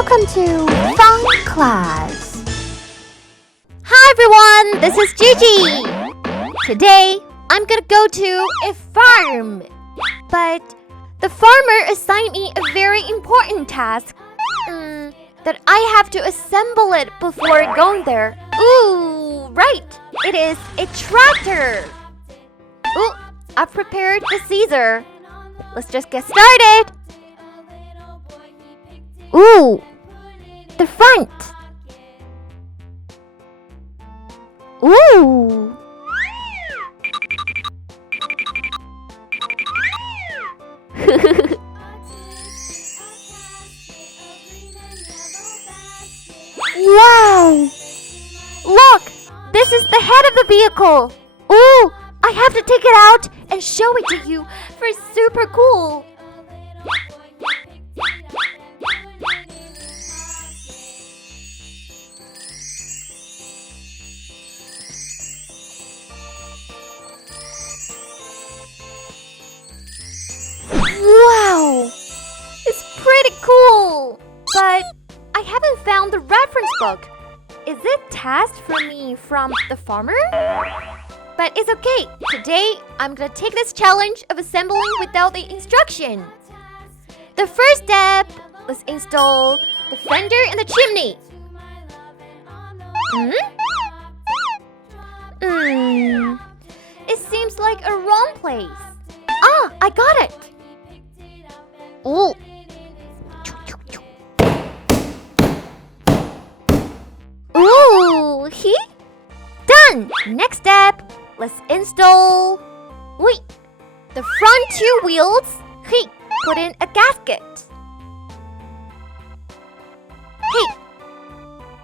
Welcome to Fun Class. Hi everyone, this is Gigi. Today, I'm gonna go to a farm. But the farmer assigned me a very important task. That I have to assemble it before going there. Ooh, right. It is a tractor. Ooh, I've prepared the Caesar. Let's just get started. Ooh, the front. Ooh. Wow! Look! This is the head of the vehicle! Ooh! I have to take it out and show it to you, for it's super cool! Wow! It's pretty cool! But I haven't found the reference book. Is it tasked for me from the farmer? But it's okay. Today, I'm gonna take this challenge of assembling without the instructions. The first step, let's install the fender and the chimney. It seems like a wrong place. Ah, I got it. Ooh. Ooh, done! Next step, let's install the front two wheels. Put in a gasket.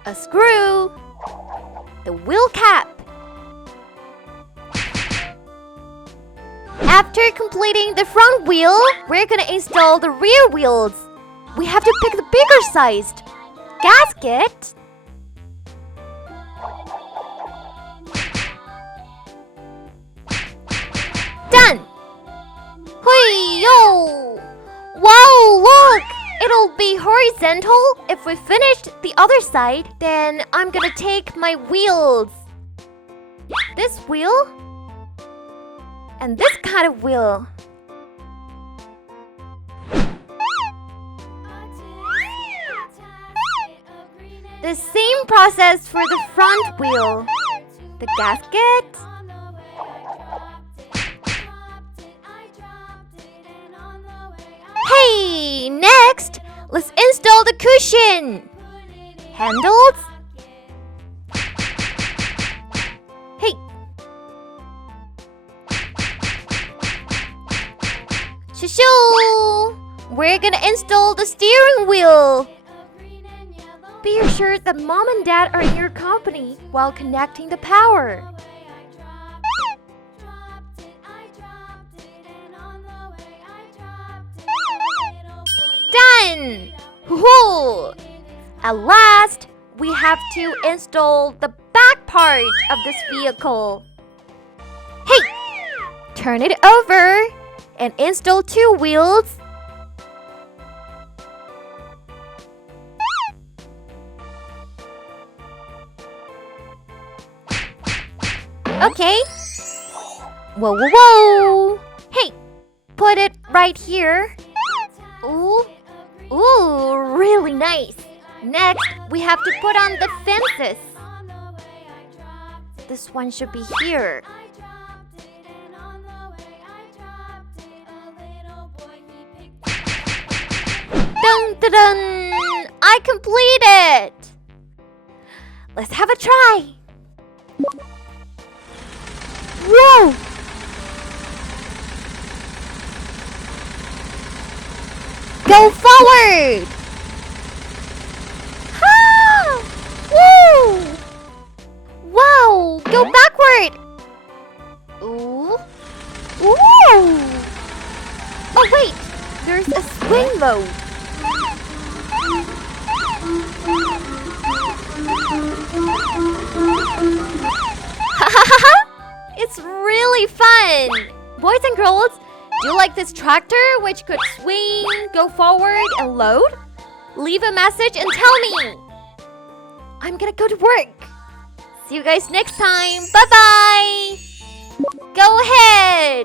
A screw. The wheel cap. After completing the front wheel, we're gonna install the rear wheels. We have to pick the bigger sized gasket. Done! Hey-yo! Wow, look! It'll be horizontal if we finished the other side. Then I'm gonna take my wheels. This wheel and this kind of wheel. The same process for the front wheel. The gasket. Hey, next, let's install the cushion. Handles. Hey. Shoo! We're gonna install the steering wheel. Be assured that mom and dad are in your company while connecting the power. Done! Woohoo! At last, we have to install the back part of this vehicle. Hey! Turn it over and install two wheels. Okay. Whoa. Hey, put it right here. Ooh, really nice. Next, we have to put on the fences. This one should be here. Dun dun dun! I completed! Let's have a try. Whoa! Go forward! Ah! Woo! Wow! Go backward! Ooh! Ooh! Oh wait! There's a swing mode. It's really fun! Boys and girls, do you like this tractor which could swing, go forward, and load? leave a message and tell me. I'm gonna go to work. See you guys next time. Bye-bye. Go ahead.